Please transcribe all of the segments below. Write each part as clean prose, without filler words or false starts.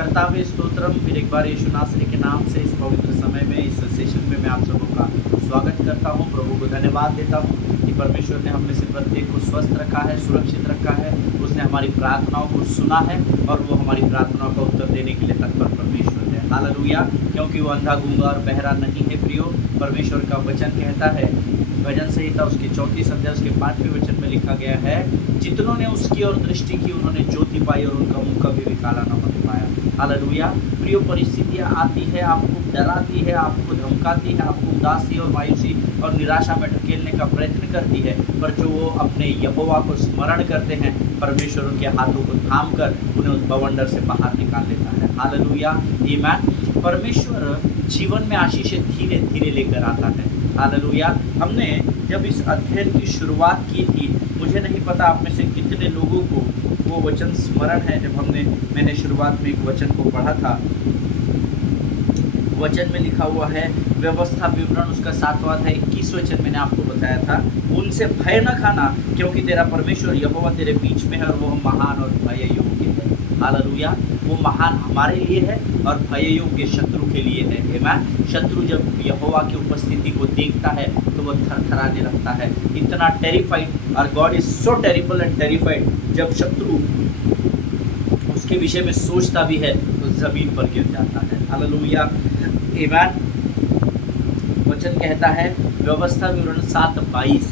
कर्तावे स्तोत्रम। फिर एक बार यीशु नासरी के नाम से इस पवित्र समय में, इस सेशन में मैं आप सबों का स्वागत करता हूं। प्रभु को धन्यवाद देता हूं कि परमेश्वर ने हम में से प्रत्येक को स्वस्थ रखा है, सुरक्षित रखा है। उसने हमारी प्रार्थनाओं को सुना है और वो हमारी प्रार्थनाओं का उत्तर देने के लिए तत्पर परमेश्वर है। हालेलुया। क्योंकि वो अंधा, गूंगा और बहरा नहीं है प्रियो। परमेश्वर का वचन कहता है, भजन संहिता उसके 34 अध्याय उसके 5वें वचन में लिखा गया है, जितनों ने उसकी ओर दृष्टि की उन्होंने ज्योति पाई और उनका मुंह कभी भी काला न होने पाया। हालेलुया। प्रियो, परिस्थितियाँ आती है, आपको डराती है, आपको धमकाती है, आपको उदासी और मायूसी और निराशा में ढकेलने का प्रयत्न करती है, पर जो वो अपने यहोवा को स्मरण करते हैं, परमेश्वर उनके हाथों को थाम कर उन्हें उस बवंडर से बाहर निकाल लेता है। हालेलुया। आमीन। परमेश्वर जीवन में आशीषें धीरे धीरे लेकर आता है। हालेलुया। हमने जब इस अध्ययन की शुरुआत की थी, मुझे नहीं पता आप में से कितने लोगों को वो वचन स्मरण है। जब मैंने शुरुआत में एक वचन को पढ़ा था, वचन में लिखा हुआ है, व्यवस्था विवरण उसका 7वां अध्याय 21 वचन मैंने आपको बताया था, उनसे भय न खाना क्योंकि तेरा परमेश्वर यहोवा तेरे बीच में है और वो महान और भय योग्य है। हालेलुया। वो महान हमारे लिए है और भय योग्य शत्रु के लिए है। आमीन। शत्रु जब यहोवा की उपस्थिति को देखता है तो वो थरथराने लगता है, इतना टेरिफाइड। और God is so terrible and terrified, जब शत्रु उसके विषय में सोचता भी है तो जमीन पर गिर जाता है। हालेलुया। आमीन। वचन कहता है, व्यवस्था विवरण 7:22,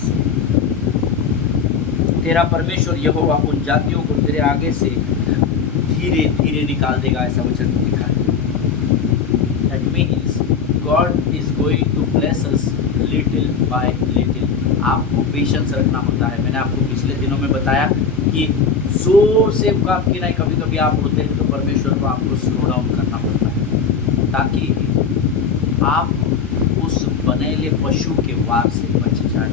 तेरा परमेश्वर यहोवा उन जातियों को तेरे आगे से धीरे धीरे निकाल देगा, ऐसा वचन में लिखा है। That means God is going to bless us little by little. आपको पेशेंस रखना होता है। मैंने आपको पिछले दिनों में बताया कि जोर से आपकी नहीं, कभी कभी आप होते हैं तो परमेश्वर को आपको स्लो डाउन करना पड़ता है, ताकि आप उस बनेले पशु के वार से बच जाए।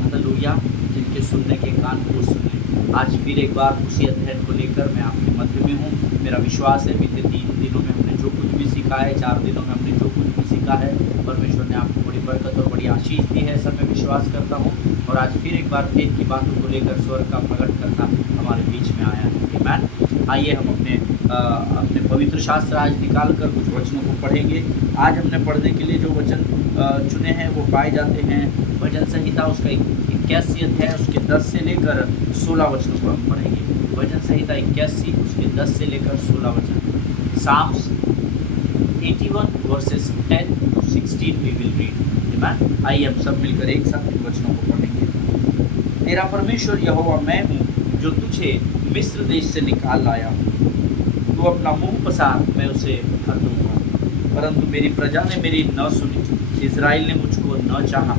हालेलुया। जिनके सुनने के कान को सुने। आज फिर एक बार उसी अध्ययन को लेकर मैं आपके मध्य में हूँ। मेरा विश्वास है बीते 3 दिनों में हमने जो कुछ भी सीखा है, 4 दिनों में हमने जो कुछ भी सीखा है, परमेश्वर ने आपको बड़ी बरकत और बड़ी आशीष दी है, ऐसा मैं विश्वास करता हूँ। और आज फिर एक बार फेथ की बातों को लेकर स्वर्ग का प्रकट करना हमारे बीच में आया है। आमीन। आइए हम अपने पवित्र शास्त्र आज निकाल कर कुछ वचनों को पढ़ेंगे। आज हमने पढ़ने के लिए जो वचन चुने हैं वो पाए जाते हैं भजन संहिता उसका 81 अध्याय उसके 10 से लेकर 16 वचनों को हम पढ़ेंगे। भजन संहिता 81 उसके 10 से लेकर 16 वचन। Psalms 81 verses 10 to 16 we will read. आमीन। आइए हम सब मिलकर एक साथ इन वचनों को पढ़ेंगे। तेरा परमेश्वर यहोवा मैं हूँ जो तुझे मिस्र देश से निकाल लाया हूँ। तू अपना मुँह पसार, मैं उसे भर दूंगा। परंतु मेरी प्रजा ने मेरी न सुनी, इज़राइल ने मुझको न चाहा,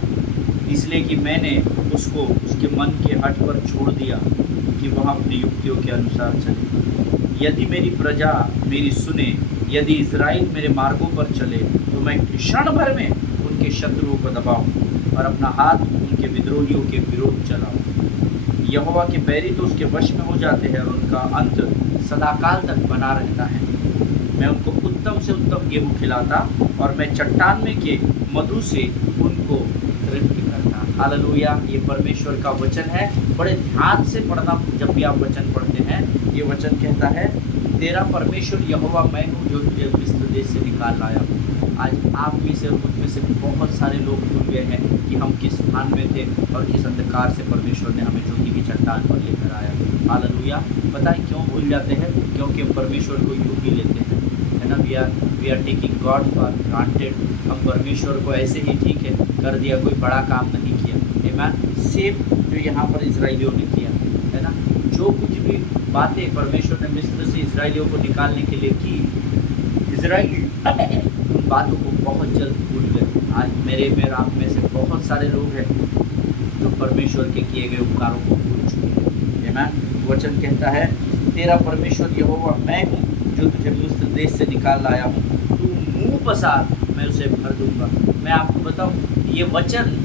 इसलिए कि मैंने उसको उसके मन के हट पर छोड़ दिया कि वह अपनी युक्तियों के अनुसार चले। यदि मेरी प्रजा मेरी सुने, यदि इज़राइल मेरे मार्गों पर चले, तो मैं क्षण भर में उनके शत्रुओं को दबाऊं और अपना हाथ उनके विद्रोहियों के विरोध चलाऊं। यहोवा के बैरी तो उसके वश में हो जाते हैं और उनका अंत सदाकाल तक बना रहता है। मैं उनको उत्तम से उत्तम गेहूँ खिलाता और मैं चट्टान में के मधु से उनको तृप्त करता। हालेलुया। ये परमेश्वर का वचन है। बड़े ध्यान से पढ़ना जब भी आप वचन पढ़ते हैं। ये वचन कहता है, तेरा परमेश्वर यहोवा मैं हूँ जो तुझे मिस्र देश से निकाल लाया हूँ। आज आप में से और मुझ में से बहुत सारे लोग भूल गए हैं कि हम किस स्थान में थे और किस अंधकार से परमेश्वर ने हमें ज्योति की चट्टान पर लेकर आया। हालेलुया। पता है क्यों भूल जाते हैं? क्योंकि हम परमेश्वर को यूँ ही लेते हैं, है ना। We are taking God for granted. हम परमेश्वर को ऐसे ही ठीक है कर दिया, कोई बड़ा काम नहीं किया। आमीन। सेम जो यहाँ पर इजराइलियों ने किया, है ना। जो कुछ भी बातें परमेश्वर ने मिस्र से इजराइलियों को निकालने के लिए की, इजराइली उन बातों को बहुत जल्द भूल गए। आज मेरे में आप में से बहुत सारे लोग हैं जो परमेश्वर के किए गए उपकारों को भूल चुके हैं। आमीन। वचन कहता है, तेरा परमेश्वर यहोवा मैं हूँ जो तुझे मिस्र देश से निकाल लाया हूँ। तू मुँह पसार, मैं उसे भर दूंगा। मैं आपको बताऊँ, ये वचन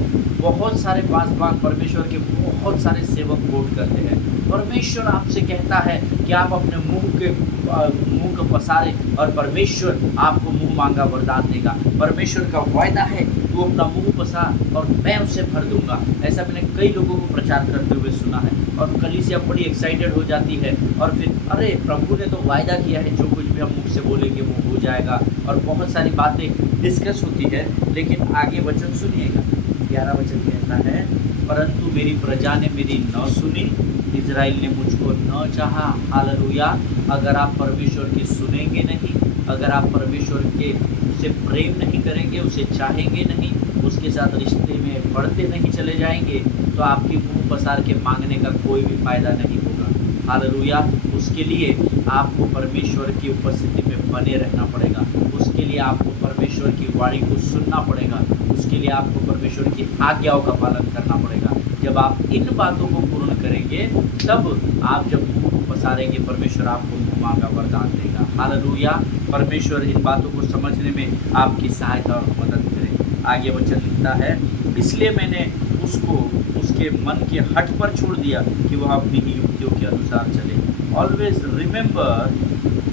बहुत सारे पासवान परमेश्वर के बहुत सारे सेवक कोट करते हैं। परमेश्वर आपसे कहता है कि आप अपने मुंह को पसारे और परमेश्वर आपको मुंह मांगा वरदान देगा। परमेश्वर का वायदा है, तू अपना मुंह पसार और मैं उसे भर दूंगा। ऐसा मैंने कई लोगों को प्रचार करते हुए सुना है और कलीसिया बड़ी एक्साइटेड हो जाती है और फिर अरे प्रभु ने तो वायदा किया है, जो कुछ भी हम मुख से बोलेंगे वो हो जाएगा, और बहुत सारी बातें डिस्कस होती है। लेकिन आगे वचन सुनिएगा, 11 वचन कहता है, परंतु मेरी प्रजा ने मेरी न सुनी, इज़राइल ने मुझको न चाहा। हालेलुया। अगर आप परमेश्वर की सुनेंगे नहीं, अगर आप परमेश्वर के उसे प्रेम नहीं करेंगे, उसे चाहेंगे नहीं, उसके साथ रिश्ते में बढ़ते नहीं चले जाएंगे, तो आपकी मुंह पसार के मांगने का कोई भी फ़ायदा नहीं होगा। हालेलुया। उसके लिए आपको परमेश्वर की उपस्थिति में बने रहना पड़ेगा, उसके लिए आपको परमेश्वर की वाणी को सुनना पड़ेगा, उसके लिए आपको परमेश्वर की आज्ञाओं का पालन करना पड़ेगा। जब आप इन बातों को पूर्ण करेंगे, तब आप जब मुंह पसारेंगे, परमेश्वर आपको मुँह मांगा वरदान देगा। हालेलुया। परमेश्वर इन बातों को समझने में आपकी सहायता और मदद करे। आगे वचन लिखता है, इसलिए मैंने उसको उसके मन के हठ पर छोड़ दिया कि वह अपनी ही युक्तियों के अनुसार चले। ऑलवेज रिमेंबर,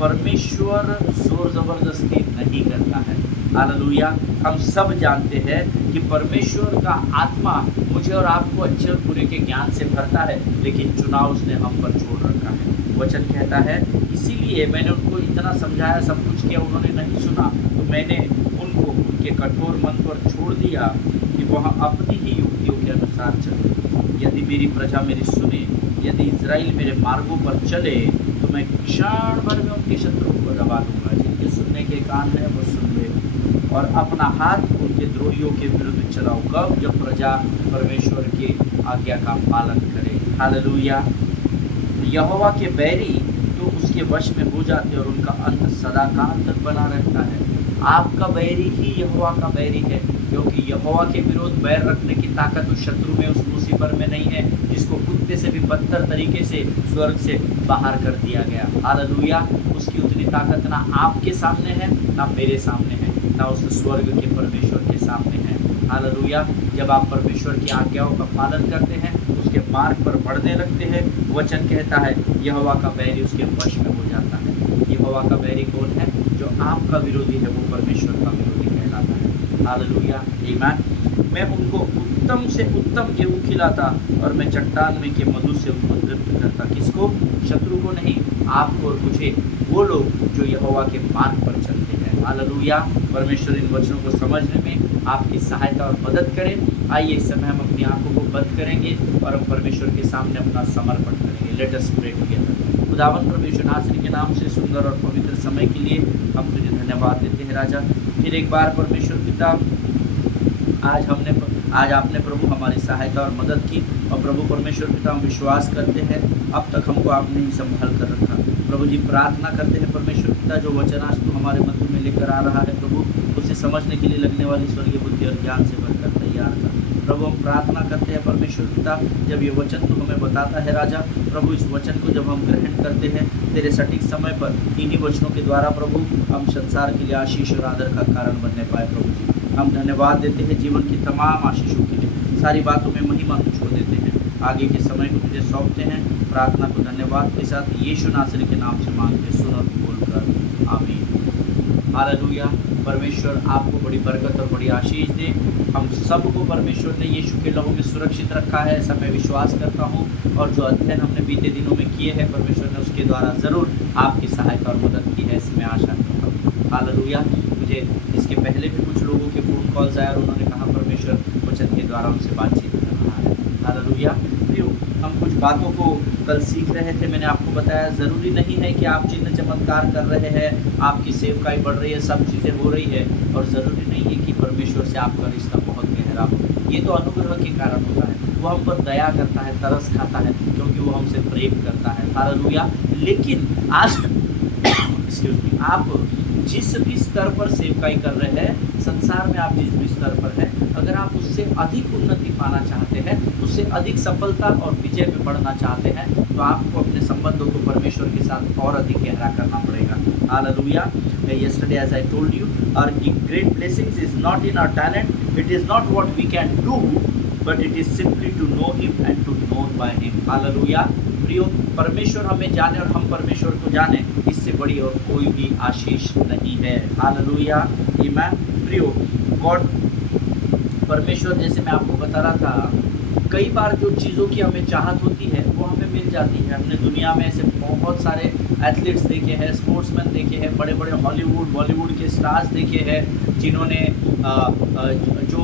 परमेश्वर जोर ज़बरदस्ती नहीं करता है। हालेलुया। हम सब जानते हैं कि परमेश्वर का आत्मा मुझे और आपको अच्छे और बुरे के ज्ञान से भरता है, लेकिन चुनाव उसने हम पर छोड़ रखा है। वचन कहता है, इसीलिए मैंने उनको इतना समझाया, सब कुछ किया, उन्होंने नहीं सुना, तो मैंने उनको उनके कठोर मन पर छोड़ दिया कि वह अपनी ही युक्तियों के अनुसार चले। यदि मेरी प्रजा मेरी सुने, यदि इज़राइल मेरे मार्गों पर चले, तो मैं क्षण भर में उनके शत्रुओं को दबा दूंगा। जिनके सुनने के कान हैं वो सुन ले, और अपना हाथ उनके द्रोहियों के विरुद्ध चलाओ। कब? जब प्रजा परमेश्वर की आज्ञा का पालन करे। हालेलुया। यहोवा के बैरी तो उसके वश में हो जाते और उनका अंत सदा काल तक बना रहता है। आपका बैरी ही यहोवा का बैरी है, क्योंकि यहोवा के विरोध बैर रखने की ताकत उस शत्रु में, उस लूसीफर में नहीं है, जिसको कुत्ते से भी बदतर तरीके से स्वर्ग से बाहर कर दिया गया। हालेलुया। उसकी उतनी ताकत ना आपके सामने है, ना मेरे सामने है, ना उस स्वर्ग के परमेश्वर के सामने है। हालेलुया। जब आप परमेश्वर की आज्ञाओं का पालन करते हैं, उसके मार्ग पर बढ़ने लगते हैं, वचन कहता है यहोवा का बैरी उसके वश में हो जाता है। यहोवा का बैरी कौन है? जो आपका विरोधी है, वो परमेश्वर का विरोधी कहलाता है। हालेलुया। आमीन। मैं उनको उत्तम से उत्तम गेहूँ खिलाता और मैं चट्टान में के मधु से उनको तृप्त करता। किसको? शत्रु को नहीं, आपको और मुझे, वो लोग जो यहोवा के मार्ग पर चलते हैं। हालेलुया। परमेश्वर इन वचनों को समझने में आपकी सहायता और मदद करें। आइए इस समय हम अपनी आंखों को बंद करेंगे और हम परमेश्वर के सामने अपना समर्पण करेंगे। Let us pray together. खुदावन परमेश्वर नासरी के नाम से सुंदर और पवित्र समय के लिए हम तुझे धन्यवाद देते हैं राजा। फिर एक बार परमेश्वर पिता, आज आपने प्रभु हमारी सहायता और मदद की, और प्रभु परमेश्वर पिता हम विश्वास करते हैं अब तक हमको आपने ही संभाल कर रखा। प्रभु जी प्रार्थना करते हैं परमेश्वर पिता, जो वचन आज तू हमारे मध्य में लेकर आ रहा है प्रभु, उसे समझने के लिए लगने वाली स्वर्गीय बुद्धि और ज्ञान से भरकर तैयार कर। प्रभु हम प्रार्थना करते हैं परमेश्वर पिता, जब ये वचन तू हमें बताता है राजा, प्रभु इस वचन को जब हम ग्रहण करते हैं तेरे सटीक समय पर, इन्हीं वचनों के द्वारा प्रभु हम संसार के लिए आशीष और आदर का कारण बनने पाए। प्रभु जी हम धन्यवाद देते हैं जीवन की तमाम आशीषों के लिए, सारी बातों में महिमा तुझको देते हैं। आगे के समय को तुझे सौंपते हैं। प्रार्थना को धन्यवाद के साथ यीशु नासरी के नाम से मांगते सुन और बोलकर आमीन। हालेलुया। परमेश्वर आपको बड़ी बरकत और बड़ी आशीष दे। हम सबको परमेश्वर ने यीशु के लहू में सुरक्षित रखा है, ऐसा मैं विश्वास करता हूँ। और जो अध्ययन हमने बीते दिनों में किए हैं, परमेश्वर ने उसके द्वारा ज़रूर आपकी सहायता और मदद की है, ऐसी मैं आशा करता हूँ। हालेलुया। मुझे इसके पहले भी कुछ लोगों के फ़ोन कॉल्स आए और उन्होंने कहा परमेश्वर वचन के द्वारा उनसे बातचीत कर रहा है। हालेलुया। हम कुछ बातों को कल सीख रहे थे, मैंने आपको बताया ज़रूरी नहीं है कि आप चिन्ह चमत्कार कर रहे हैं, आपकी सेवकाई बढ़ रही है, सब चीज़ें हो रही है, और ज़रूरी नहीं है कि परमेश्वर से आपका रिश्ता बहुत गहरा हो। ये तो अनुग्रह के कारण होता है, वो हम पर दया करता है, तरस खाता है, क्योंकि वो हमसे प्रेम करता है। हालेलुया। लेकिन आज आप जिस भी स्तर पर सेवकाई कर रहे हैं, संसार में आप जिस भी स्तर पर हैं, अगर आप उससे अधिक उन्नति पाना चाहते हैं, उससे अधिक सफलता और विजय में बढ़ना चाहते हैं, तो आपको अपने संबंधों को परमेश्वर के साथ और अधिक गहरा करना पड़ेगा। Hallelujah. Yesterday as I told you, our great blessings is not in our talent, it is not what we can do, but it is simply to know him and to know by him. Hallelujah. प्रियो, परमेश्वर हमें जाने और हम परमेश्वर को जाने, इससे बड़ी और कोई भी आशीष नहीं है। हालेलुया। आमीन। प्रियो, गॉड परमेश्वर, जैसे मैं आपको बता रहा था, कई बार जो चीज़ों की हमें चाहत होती है वो हमें मिल जाती है। हमने दुनिया में ऐसे बहुत सारे एथलीट्स देखे हैं, स्पोर्ट्समैन देखे हैं, बड़े बड़े हॉलीवुड बॉलीवुड के स्टार्स देखे हैं जिन्होंने जो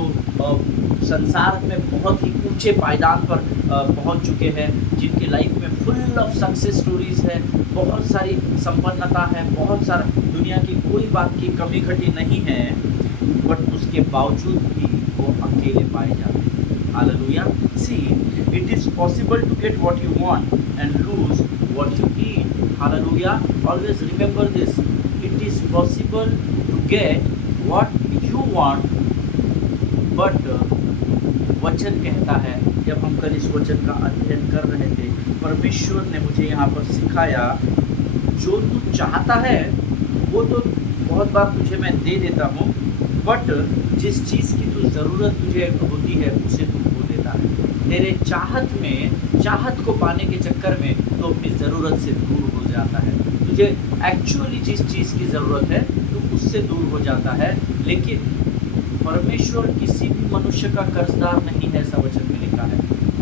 संसार में बहुत ही ऊंचे पायदान पर पहुंच चुके हैं, जिनके लाइफ में फुल ऑफ सक्सेस स्टोरीज है, बहुत सारी संपन्नता है, बहुत सारा दुनिया की कोई बात की कमी घटी नहीं है, बट उसके बावजूद भी वो अकेले पाए जाते हैं। हालेलुया। See, it is possible to get what you want and lose what you need. हालेलुया। Always remember this, it is possible to get what you want, but वचन कहता है, जब हम कल इस वचन का अध्ययन कर रहे थे, परमेश्वर ने मुझे यहाँ पर सिखाया, जो तू चाहता है वो तो बहुत बार तुझे मैं दे देता हूँ, बट जिस चीज़ की तू ज़रूरत तुझे होती है उसे तू खो देता है। तेरे चाहत को पाने के चक्कर में तो अपनी ज़रूरत से दूर हो जाता है। तुझे एक्चुअली जिस चीज़ की ज़रूरत है तो उससे दूर हो जाता है। लेकिन परमेश्वर किसी भी मनुष्य का कर्जदार नहीं है, ऐसा वचन में लिखा है।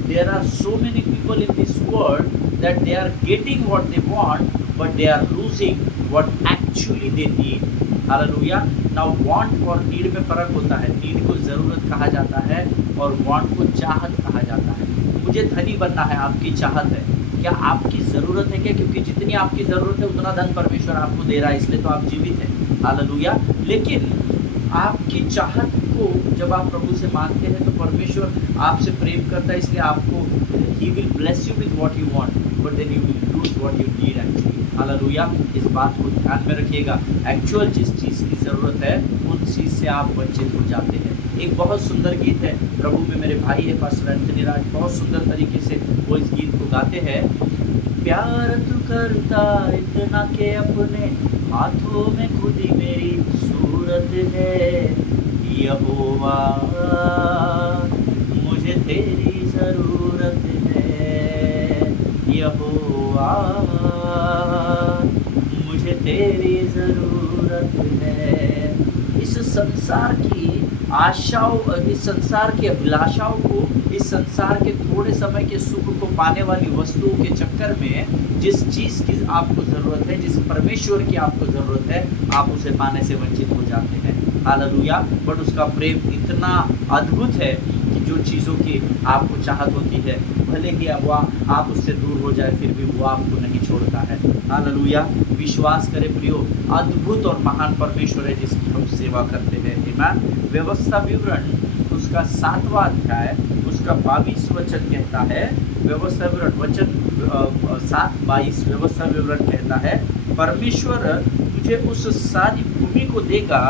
There are so many people in this world that they are getting what they want, but they are losing what actually they need. Hallelujah. Now want और need में फ़र्क होता है। need को ज़रूरत कहा जाता है और want को चाहत कहा जाता है। मुझे धनी बनना है, आपकी चाहत है। क्या आपकी ज़रूरत है क्या? क्योंकि जितनी आपकी ज़रूरत है उतना धन परमेश्वर आपको दे रहा है, इसलिए तो आप जीवित हैं। हालेलुया। लेकिन आपकी चाहत को जब आप प्रभु से मांगते हैं तो परमेश्वर आपसे प्रेम करता है, इसलिए आपको he will bless you with what you want, but then you will lose what you need actually. हालेलुया। इस बात को ध्यान में रखिएगा। एक्चुअल जिस चीज़ की ज़रूरत है उस चीज़ से आप वंचित हो जाते हैं। एक बहुत सुंदर गीत है, प्रभु में मेरे भाई है पास्टर एंथनी राज, बहुत सुंदर तरीके से वो इस गीत को गाते हैं। प्यार तू करता इतना के अपने हाथों में खुद ही मेरी सूरत है, यहोवा मुझे तेरी ज़रूरत है, यहोवा मुझे तेरी ज़रूरत है। इस संसार की आशाओं, इस संसार की अभिलाषाओं को, इस संसार के थोड़े समय के सुख को पाने वाली वस्तुओं के चक्कर में जिस चीज़ की आपको ज़रूरत है, जिस परमेश्वर की आपको ज़रूरत है, आप उसे पाने से वंचित हो जाते हैं। हालेलुया। बट उसका प्रेम इतना अद्भुत है कि जो चीज़ों की आपको चाहत होती है, भले ही अब आप उससे दूर हो जाए, फिर भी वो आपको नहीं छोड़ता है। हालेलुया। विश्वास करें प्रियो, अद्भुत और महान परमेश्वर है जिसकी हम सेवा करते हैं। आमीन। व्यवस्था विवरण उसका 7वां अध्याय उसका 22 वचन कहता है, व्यवस्था विवरण वचन 7:22 व्यवस्था विवरण कहता है, परमेश्वर तुझे उस सारी भूमि को देगा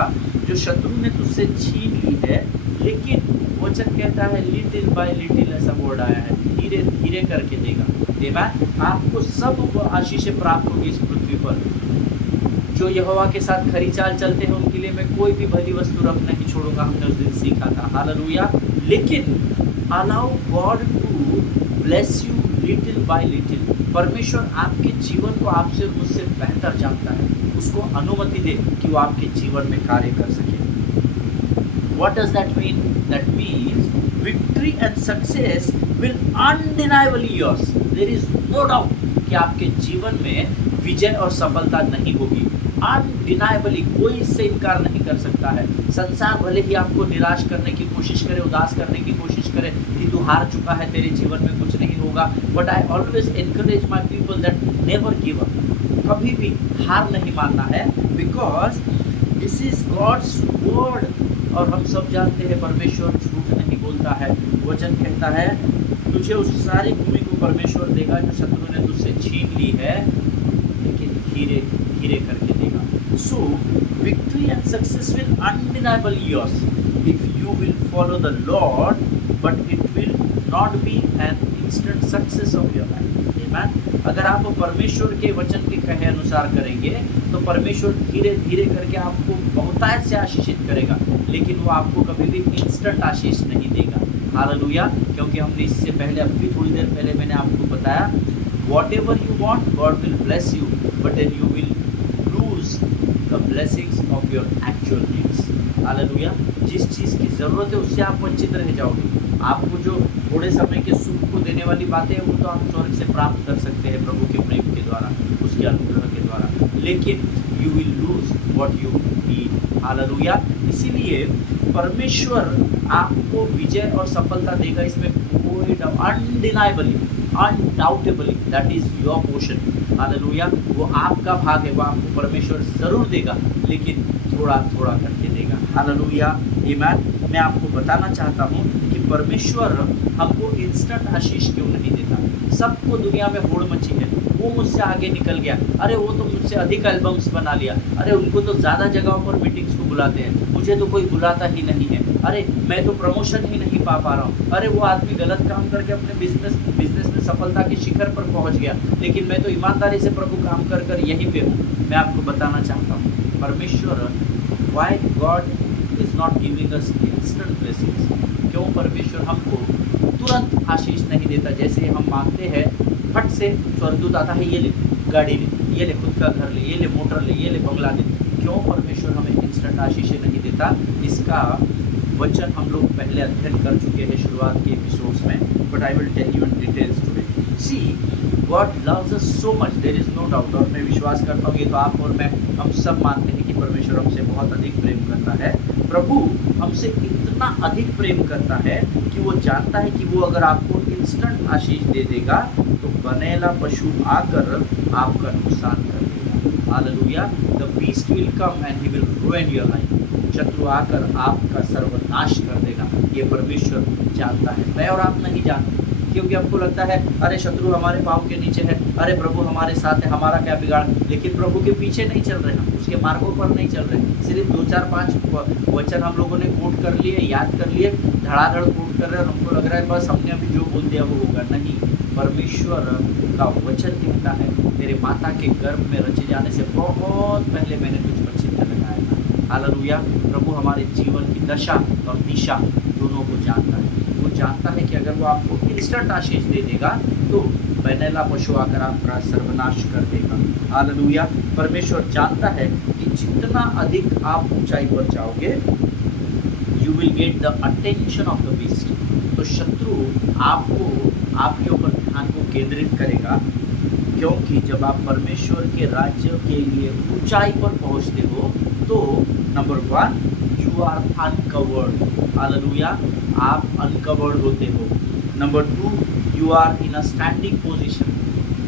जो शत्रु ने तुझसे छीन ली है, लेकिन वचन कहता है लिटिल बाय लिटिल, ऐसा वर्ड आया है, धीरे धीरे करके देगा। आमीन। आपको सब आशीषें प्राप्त होगी इस पृथ्वी पर। जो यहोवा के साथ खरी चाल चलते हैं उनके लिए मैं कोई भी भली वस्तु रख नहीं छोड़ूंगा, हमने उस दिन सीखा था। हालेलुया। लेकिन allow God to bless you little by little. परमेश्वर आपके जीवन को आपसे और मुझसे बेहतर जानता है, उसको अनुमति दे कि वो आपके जीवन में कार्य कर सके। What does that mean? That means victory and success will undeniably yours. There is no doubt कि आपके जीवन में विजय और सफलता नहीं होगी। अनडिनाइबली, कोई इससे इनकार नहीं कर सकता है। संसार भले ही आपको निराश करने की कोशिश करे, उदास करने की कोशिश करे कि तू हार चुका है, तेरे जीवन में कुछ नहीं होगा, but I always encourage my people that never give up. कभी भी हार नहीं मानना है, because this is God's word. और हम सब जानते हैं परमेश्वर झूठ नहीं बोलता है। वचन कहता है तुझे उस सारी भूमि को परमेश्वर देगा जो शत्रु ने तुझसे छीन ली है, लेकिन धीरे धीरे करके देगा। So victory and success will undeniably yours if you will follow the Lord, but it will not be an instant success of your life. आमीन। अगर आप परमेश्वर के वचन के कहे अनुसार करेंगे तो परमेश्वर धीरे धीरे करके आपको बहुतायत से आशीषित करेगा, लेकिन वो आपको कभी भी इंस्टेंट आशीष नहीं देगा। हालेलुया। क्योंकि हमने इससे पहले, अभी थोड़ी देर पहले मैंने आपको बताया, whatever you want God will bless you, but then you will lose the blessings of your actual needs. हालेलुया। जिस चीज़ की ज़रूरत है उससे आप वंचित रह जाओगे। आपको जो थोड़े समय के सुख को देने वाली बातें हैं वो तो आप स्वर्ग से प्राप्त कर सकते हैं प्रभु के प्रेम के द्वारा, उसके अनुग्रह के द्वारा, लेकिन you will lose what you need. हालेलुया। इसीलिए परमेश्वर आपको विजय और सफलता देगा, इसमें कोई undeniably, undoubtedly that is your portion. हालेलुया। वो आपका भाग है, वो आपको परमेश्वर जरूर देगा, लेकिन थोड़ा थोड़ा करके देगा। हालेलुया। आमीन। मैं आपको बताना चाहता हूँ कि परमेश्वर हमको इंस्टेंट आशीष क्यों नहीं देता। सबको दुनिया में होड़ मची है, वो मुझसे आगे निकल गया, अरे वो तो मुझसे अधिक एल्बम्स बना लिया, अरे उनको तो ज़्यादा जगहों पर मीटिंग्स को बुलाते हैं, मुझे तो कोई बुलाता ही नहीं है, अरे मैं तो प्रमोशन ही नहीं पा रहा हूँ, अरे वो आदमी गलत काम करके अपने बिजनेस में सफलता के शिखर पर पहुँच गया, लेकिन मैं तो ईमानदारी से प्रभु काम कर यहीं पे हूँ। मैं आपको बताना चाहता हूँ परमेश्वर, Y God is not giving us instant blessings, क्यों परमेश्वर हमको तुरंत आशीष नहीं देता। जैसे हम मांगते हैं, फट से स्वर्गदूत आता है, ये ले गाड़ी ले, ये ले खुद का घर ले, ये ले मोटर ले, ये ले बंगला ले। क्यों परमेश्वर हमें इंस्टेंट आशीषें नहीं देता? इसका वचन हम लोग पहले अध्ययन कर चुके हैं शुरुआत के एपिसोड्स में, but I will tell you in details today. See God loves us so much, there is no doubt, और मैं विश्वास करता हूँ, ये तो आप और मैं हम सब मानते हैं कि परमेश्वर हमसे बहुत अधिक प्रेम करता है। प्रभु हमसे इतना अधिक प्रेम करता है कि वो जानता है कि वो अगर आपको इंस्टेंट आशीष दे देगा तो बनेला पशु आकर आपका नुकसान कर देगा। Hallelujah. The beast will come and he will रूइन your life, शत्रु आकर आपका सर्वनाश कर देगा। ये परमेश्वर जानता है, मैं और आप नहीं जानते, क्योंकि हमको लगता है अरे शत्रु हमारे पाँव के नीचे है, अरे प्रभु हमारे साथ है, हमारा क्या बिगाड़। लेकिन प्रभु के पीछे नहीं चल रहे हम, उसके मार्गों पर नहीं चल रहे, सिर्फ 2-4-5 वचन हम लोगों ने कोट कर लिए, याद कर लिए, धड़ाधड़ कोट कर रहे हैं और हमको लग रहा है बस हमने अभी जो बोल दिया वो होगा। नहीं, परमेश्वर का वचन कहता है मेरे माता के गर्भ में रचे जाने से बहुत पहले मैंने तुझ पर चित्त लगाया था। हालेलुया। प्रभु हमारे जीवन की दशा और दिशा दोनों को जानता है। वो जानता है कि अगर वो आपको इंस्टेंट आशीष दे देगा तो बनेला पशु आकर आपका सर्वनाश कर देगा। हालेलुया। परमेश्वर जानता है कि जितना अधिक आप ऊंचाई पर जाओगे, you will get the attention of the beast. तो शत्रु आपको, आपके ऊपर ध्यान को केंद्रित करेगा, क्योंकि जब आप परमेश्वर के राज्य के लिए ऊंचाई पर पहुंचते हो तो नंबर 1 यू आर अनकवर्ड। हालेलुया। आप अनकवर्ड होते हो। Number 2 you are in a standing position,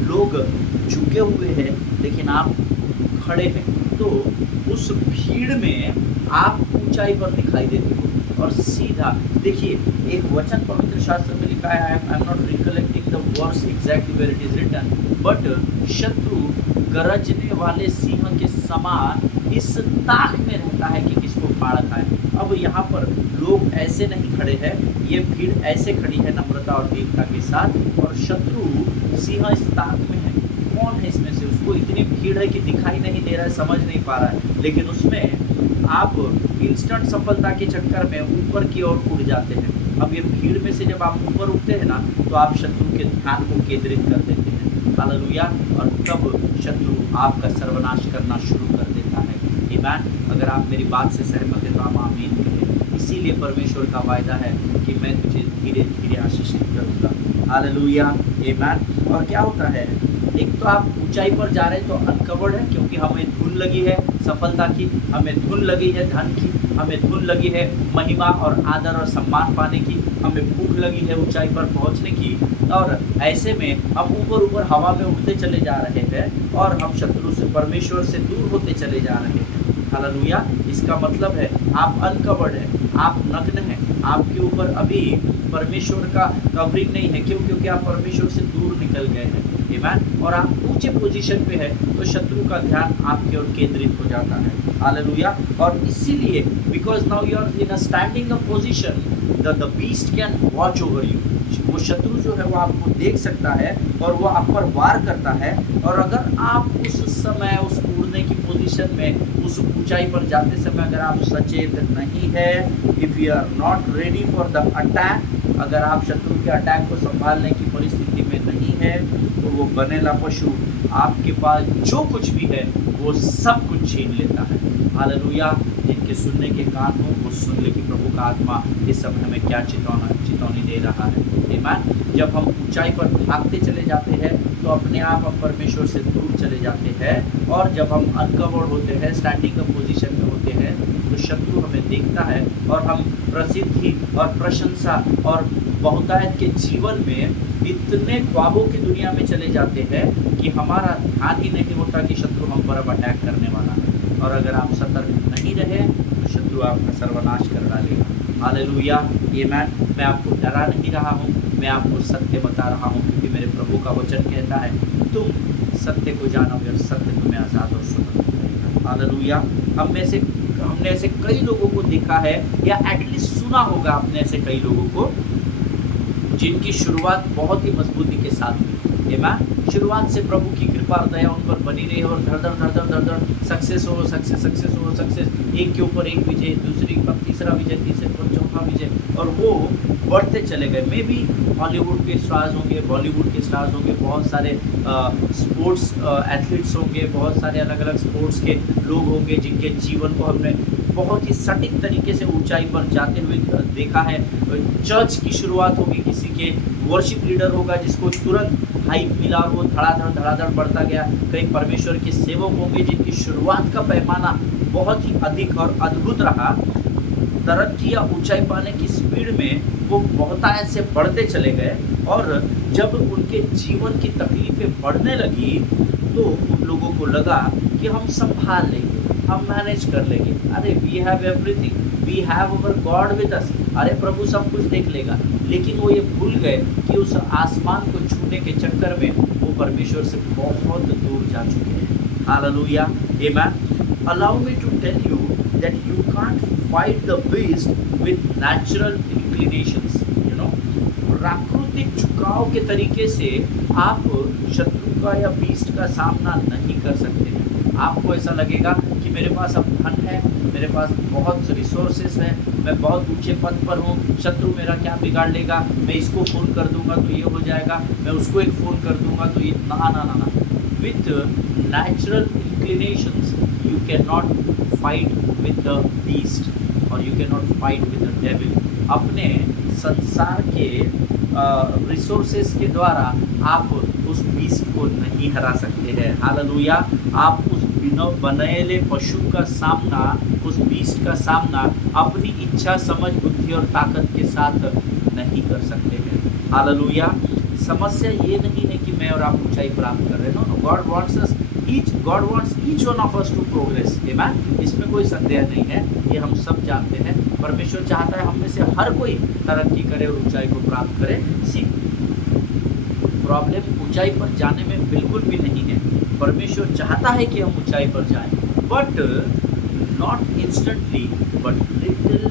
लोग झुके हुए हैं लेकिन आप खड़े हैं, तो उस भीड़ में आप ऊंचाई पर दिखाई देते हो। और सीधा देखिए, एक वचन पवित्र शास्त्र में लिखा है, I am not recollecting the verse exactly where it is written, but शत्रु गरजने वाले सिंह के समान इस ताक में रहता है कि किसको फाड़ खाए। अब यहाँ पर लोग ऐसे नहीं खड़े हैं, ये भीड़ ऐसे खड़ी है नम्रता और दीनता के साथ, और शत्रु सिंह इस ताक में है। कौन है इसमें से? उसको इतनी भीड़ है कि दिखाई नहीं दे रहा है, समझ नहीं पा रहा है, लेकिन उसमें आप इंस्टेंट सफलता के चक्कर में ऊपर की ओर उड़ जाते हैं। अब ये भीड़ में से जब आप ऊपर उठते हैं ना, तो आप शत्रु के ध्यान को केंद्रित कर देते हैं। हालेलुया। और तब शत्रु आपका सर्वनाश करना शुरू कर देता है। आमीन। अगर आप मेरी बात से सहमत हैं तो आप आमीन कहें। इसीलिए परमेश्वर का वायदा है कि मैं तुझे धीरे धीरे आशीषित करूँगा। हालेलुया। आमीन। और क्या होता है, एक तो आप ऊंचाई पर जा रहे हैं तो अनकवर्ड है, क्योंकि हमें धुन लगी है सफलता की, हमें धुन लगी है धन की, हमें धुन लगी है महिमा और आदर और सम्मान पाने की, हमें भूख लगी है ऊंचाई पर पहुंचने की, और ऐसे में हम ऊपर ऊपर हवा में उड़ते चले जा रहे हैं और हम शत्रु से, परमेश्वर से दूर होते चले जा रहे हैं। हालेलुया। इसका मतलब है आप अनकवर्ड हैं, आप नग्न हैं, आपके ऊपर अभी परमेश्वर का कवरिंग नहीं है। क्यों? क्योंकि आप परमेश्वर से दूर निकल गए हैं। आमीन। और आप ऊंचे पोजीशन पे है तो शत्रु का ध्यान आपके ओर केंद्रित हो जाता है। हालेलुया। और इसीलिए because now you are in a standing a position, the beast can watch over you. वो शत्रु जो है वो आपको देख सकता है और वो आप पर वार करता है। और अगर आप उस समय उस उड़ने की पोजीशन में, उस ऊंचाई पर जाते समय अगर आप सचेत नहीं है, if you are not ready for the attack, अगर आप शत्रु के अटैक को संभालने की परिस्थिति में नहीं है, तो वो बनेला पशु आपके पास जो कुछ भी है वो सब कुछ छीन लेता है। हालेलुया। जिनके जिनके सुनने के कान हो वो सुन ले कि प्रभु का आत्मा इस समय हमें क्या चितौनी दे रहा है। आमीन। जब हम ऊंचाई पर भागते चले जाते हैं तो अपने आप हम परमेश्वर से दूर चले जाते हैं, और जब हम अनकवर्ड होते हैं, स्टैंडिंग अप पोजीशन में होते हैं, तो शत्रु हमें देखता है और हम प्रसिद्धि और प्रशंसा और बहुतायत के जीवन में इतने ख्वाबों की दुनिया में चले जाते हैं कि हमारा ध्यान ही नहीं होता कि शत्रु हम पर अब अटैक करने वाला है। और अगर आप सतर्क नहीं रहे तो शत्रु आपका सर्वनाश कर डालेगा। हालेलुया। आमीन। मैं आपको डरा नहीं रहा हूँ, मैं आपको सत्य बता रहा हूँ, क्योंकि मेरे प्रभु का वचन कहता है तुम सत्य को जानोगे और सत्य तुम्हें आज़ाद और स्वतंत्र करेगा। हालेलुया। हमने ऐसे कई लोगों को देखा है, या एटलीस्ट सुना होगा आपने ऐसे कई लोगों को जिनकी शुरुआत बहुत ही मजबूती के साथ हुई। आमीन। शुरुआत से प्रभु की कृपा और दया उन पर बनी रही और धड़ सक्सेस हो, सक्सेस, एक के ऊपर एक विजय, दूसरी पर तीसरा विजय, तीसरे पर चौथा विजय, और वो बढ़ते चले गए। मे बी हॉलीवुड के स्टार्स होंगे, बॉलीवुड के स्टार्स होंगे, बहुत सारे स्पोर्ट्स एथलीट्स होंगे, बहुत सारे अलग अलग स्पोर्ट्स के लोग होंगे जिनके जीवन को हमने बहुत ही सटीक तरीके से ऊंचाई पर जाते हुए देखा है। चर्च की शुरुआत होगी, किसी के वर्शिप लीडर होगा जिसको तुरंत हाइप मिला और वो धड़ाधड़ बढ़ता गया। कई परमेश्वर के सेवक होंगे जिनकी शुरुआत का पैमाना बहुत ही अधिक और अद्भुत रहा। तरक्की या ऊंचाई पाने की स्पीड में वो बहुतायत से बढ़ते चले गए, और जब उनके जीवन की तकलीफें बढ़ने लगी तो उन लोगों को लगा कि हम संभाल लेंगे, हम मैनेज कर लेंगे। अरे we have everything, we have our God with us, अरे प्रभु सब कुछ देख लेगा। लेकिन वो ये भूल गए कि उस आसमान को छूने के चक्कर में वो परमेश्वर से बहुत दूर जा चुके हैं। हालेलुया। आमीन। Allow me to tell you that you can't fight the beast with natural inclinations. You know, प्राकृतिक झुकाव के तरीके से आप शत्रु का या बीस्ट का सामना नहीं कर सकते हैं। आपको ऐसा लगेगा कि मेरे पास अब धन है, मेरे पास बहुत रिसोर्सेस है, मैं बहुत ऊंचे पद पर हूँ, शत्रु मेरा क्या बिगाड़ लेगा, मैं इसको फ़ोन कर दूंगा तो ये हो जाएगा, मैं उसको एक फ़ोन कर दूंगा तो ये ना। With natural inclinations you can not fight with the beast और you can not fight with the devil. अपने संसार के रिसोर्सेस के द्वारा आप उस बीस्ट को नहीं हरा सकते हैं। हालेलुया। आप उस बिना बनेले पशु का सामना, उस बीस्ट का सामना अपनी इच्छा, समझ, बुद्धि और ताकत के साथ नहीं कर सकते हैं। हालेलुया। समस्या ये नहीं है कि मैं और आप ऊंचाई प्राप्त कर रहे हैं। No, God wants each one of us to progress. आमीन। इसमें कोई संदेह नहीं है, ये हम सब जानते हैं। परमेश्वर चाहता है हम में से हर कोई तरक्की करे और ऊंचाई को प्राप्त करे। सी प्रॉब्लम ऊंचाई पर जाने में बिल्कुल भी नहीं है। परमेश्वर चाहता है कि हम ऊंचाई पर जाएं, but not instantly, but little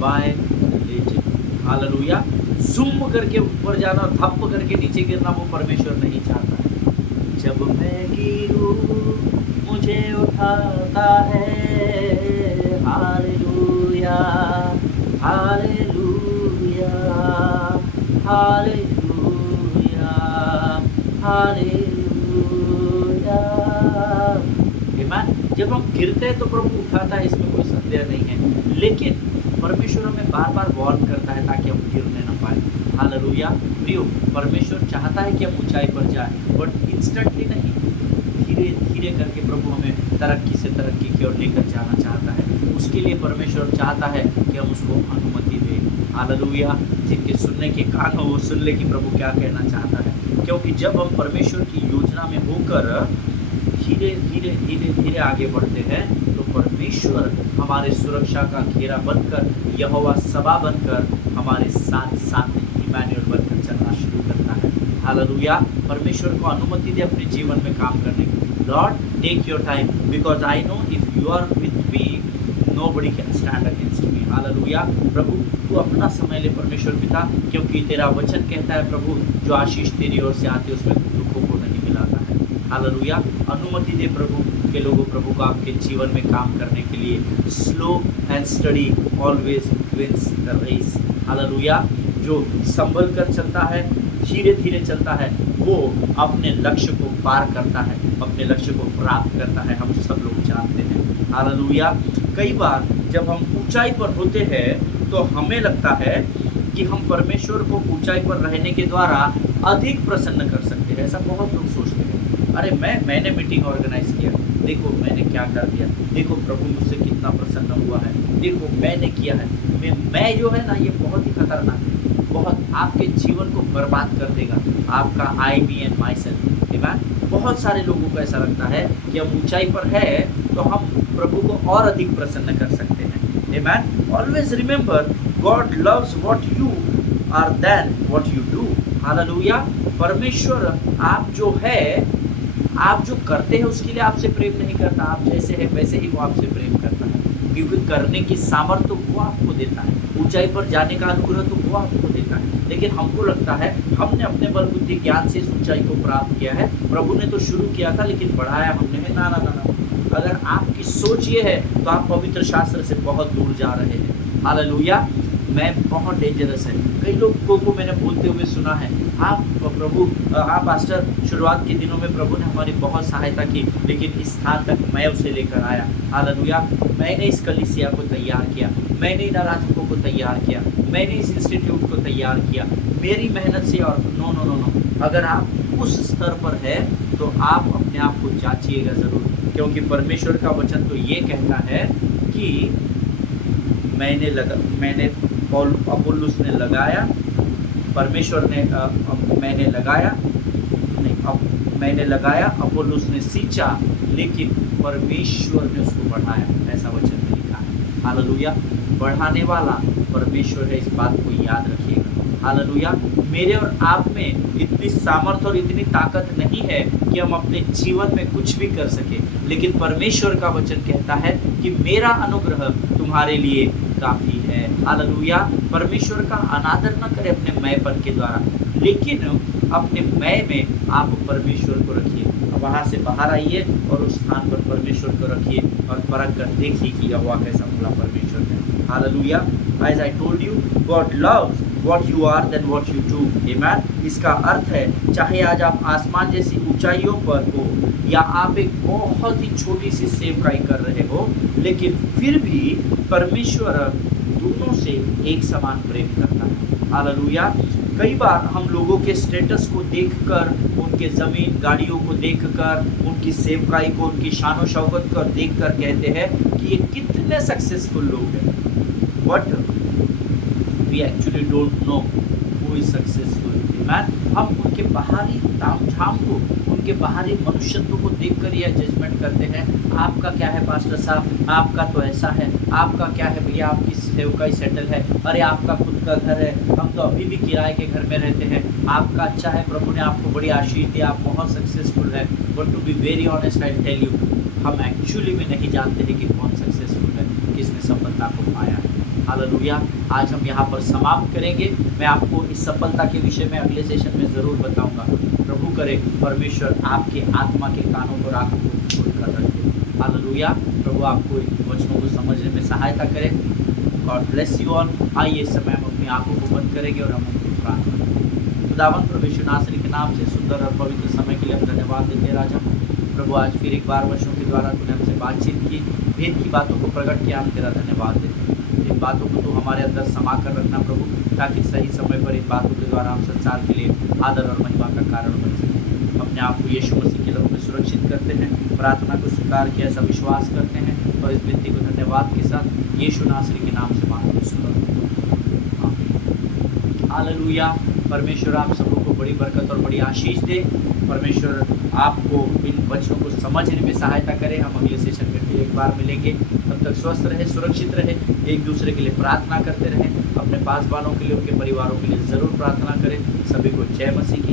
by little. Hallelujah. Zoom करके ऊपर जाना और धप करके नीचे गिरना वो परमेश्वर नहीं चाहता है। जब मैं गिरूं मुझे उठाता है। Hallelujah, hallelujah, hallelujah, hallelujah. आमीन। जब हम गिरते हैं तो प्रभु उठाता है, इसमें कोई संदेह नहीं है, लेकिन परमेश्वर हमें बार बार वार्न करता है ताकि हम गिरने ना पाए। हालेलुया। प्रियो, परमेश्वर चाहता है कि हम ऊंचाई पर जाएं, बट इंस्टेंटली नहीं, धीरे धीरे करके प्रभु हमें तरक्की से तरक्की की ओर लेकर जाना चाहता है। उसके लिए परमेश्वर चाहता है कि हम उसको अनुमति दें। हालेलुया। जिनके सुनने के कान हो वो सुन ले कि प्रभु क्या कहना चाहता है, क्योंकि जब हम परमेश्वर की योजना में होकर धीरे धीरे धीरे धीरे आगे बढ़ते हैं तो परमेश्वर हमारे सुरक्षा का घेरा बनकर, यहोवा सभा बनकर हमारे साथ साथ इमैनुएल बनकर चलना शुरू करता है। हालेलुया। परमेश्वर को अनुमति दे अपने जीवन में काम करने की। Lord, take your time, because I know if you are with me nobody can stand against me. हालेलुया। प्रभु तू अपना समय ले परमेश्वर पिता, क्योंकि तेरा वचन कहता है प्रभु जो आशीष तेरी ओर से आती है उसमें दुखों को नहीं मिलाता है। हालेलुया। अनुमति दे प्रभु के लोगों प्रभु को आपके जीवन में काम करने के लिए। Slow and steady always wins the race. हालेलुया। जो संभल कर चलता है, धीरे धीरे चलता है, वो अपने लक्ष्य को पार करता है, अपने लक्ष्य को प्राप्त करता है। हम सब लोग जानते हैं। हालेलुया। कई बार जब हम ऊंचाई पर होते हैं तो हमें लगता है कि हम परमेश्वर को ऊंचाई पर रहने के द्वारा अधिक प्रसन्न कर सकते हैं। ऐसा बहुत लोग सोचते हैं, अरे मैंने मीटिंग ऑर्गेनाइज किया, देखो मैंने क्या कर दिया, देखो प्रभु मुझसे कितना प्रसन्न हुआ है, देखो मैंने किया है। मैं जो है ना, ये बहुत ही खतरनाक है, बहुत आपके जीवन को बर्बाद कर देगा, आपका आई मी एंड माई सेल्फ। बहुत सारे लोगों को ऐसा लगता है कि हम ऊंचाई पर है तो हम प्रभु को और अधिक प्रसन्न कर सकते हैं। Amen. Always remember, God loves what you are than what you do. Hallelujah. परमेश्वर आप जो है, आप जो करते हैं उसके लिए आपसे प्रेम नहीं करता, आप जैसे है वैसे ही वो आपसे प्रेम करता है, क्योंकि करने की सामर्थ्य तो वो आपको देता है, ऊंचाई पर जाने का अनुग्रह तो वो आपको देता है। लेकिन हमको लगता है हमने अपने बल बुद्धि ज्ञान से इस ऊंचाई को प्राप्त किया है, प्रभु ने तो शुरू किया था लेकिन बढ़ाया हमने। ना ना ना ना, अगर आपकी सोच ये है तो आप पवित्र शास्त्र से बहुत दूर जा रहे हैं। हालेलुया। मैं बहुत डेंजरस है। कई लोगों को मैंने बोलते हुए सुना है, आप प्रभु, हाँ पास्टर, शुरुआत के दिनों में प्रभु ने हमारी बहुत सहायता की, लेकिन इस स्थान तक मैं उसे लेकर आया। हालेलुया। मैंने इस कलीसिया को तैयार किया, मैंने इन आराधकों को तैयार किया, मैंने इस इंस्टीट्यूट को तैयार किया, मेरी मेहनत से। और नो नो नो नो, अगर आप उस स्तर पर है तो आप अपने आप को जांचिएगा ज़रूर, क्योंकि परमेश्वर का वचन तो ये कहता है कि मैंने अपुल्लोस ने लगाया, परमेश्वर ने मैंने लगाया नहीं, अब मैंने लगाया, अपुल्लोस ने सींचा, लेकिन परमेश्वर ने उसको बढ़ाया। ऐसा वचन में लिखा है। हालेलुया। बढ़ाने वाला परमेश्वर है, इस बात को याद रखिएगा। हालेलुया। मेरे और आप में इतनी सामर्थ्य और इतनी ताकत नहीं है कि हम अपने जीवन में कुछ भी कर सके, लेकिन परमेश्वर का वचन कहता है कि मेरा अनुग्रह तुम्हारे लिए काफ़ी है। हालेलुया। परमेश्वर का अनादर न करें अपने मैंपन के द्वारा, लेकिन अपने मैं में आप परमेश्वर को रखिए। वहाँ से बाहर आइए और उस स्थान पर परमेश्वर को रखिए और परख कर देखिए कि यहोवा कैसा भला परमेश्वर है। Hallelujah. As I told you, God loves what you are than what you do. Amen. इसका अर्थ है, चाहे आज आप आसमान जैसी ऊंचाइयों पर हो या आप एक बहुत ही छोटी सी सेवकाई कर रहे हो, लेकिन फिर भी परमेश्वर दोनों से एक समान प्रेम करता है। हालेलुया। कई बार हम लोगों के स्टेटस को देखकर, उनके ज़मीन गाड़ियों को देखकर, उनकी सेवकाई को, उनकी शान शौकत को देखकर कहते हैं कि ये कितने सक्सेसफुल लोग हैं, but we actually don't know who is successful. हम उनके बाहरी तामझाम को, उनके बाहरी मनुष्यत्व को देखकर यह जजमेंट करते हैं, आपका क्या है पास्टर साहब, आपका तो ऐसा है, आपका क्या है भैया, आपकी सेवकाई सेटल है, अरे आपका खुद का घर है, हम तो अभी भी किराए के घर में रहते हैं, आपका अच्छा है, प्रभु ने आपको बड़ी आशीष दी, आप बहुत सक्सेसफुल है। But to be very honest I tell you, हम एक्चुअली में नहीं जानते हैं कि कौन सक्सेसफुल है, किसने सफलता को पाया है। हालेलुया। आज हम यहाँ पर समाप्त करेंगे। मैं आपको इस सफलता के विषय में अगले सेशन में ज़रूर बताऊंगा। प्रभु करे परमेश्वर आपके आत्मा के कानों पर आंखों को खोलकर रखे। हालेलुया। प्रभु आपको इन वचनों को समझने में सहायता करे। God bless you all. आइए इस समय हम अपनी आंखों को बंद करेंगे और हम उनको प्रार्थना करेंगे। खुदावंद परमेश्वर नासरी के नाम से सुंदर और पवित्र समय के लिए हम धन्यवाद देते हैं राजा। प्रभु आज फिर एक बार वचनों के द्वारा तूने हमसे बातचीत की, भेद की बातों को प्रकट किया, हम तेरा धन्यवाद देते हैं। इन बातों को तू हमारे अंदर समा कर रखना प्रभु, ताकि सही समय पर इन बातों के द्वारा हम संसार के लिए आदर और महिमा का कारण बन सकें। अपने आप को यीशु मसीह के लहू में सुरक्षित करते हैं, प्रार्थना को स्वीकार किया ऐसा विश्वास करते हैं और इस विनती को धन्यवाद के साथ यीशु नासरी के नाम से मांगते हैं। हालेलुया। परमेश्वर आप सबों को बड़ी बरकत और बड़ी आशीष दे। परमेश्वर आपको इन वचनों को समझने में सहायता करे। हम अगले सेशन में फिर एक बार मिलेंगे। तब तक स्वस्थ रहे, सुरक्षित रहे, एक दूसरे के लिए प्रार्थना करते रहें। अपने पास वालों के लिए, उनके परिवारों के लिए ज़रूर प्रार्थना करें। सभी को जय मसीह की।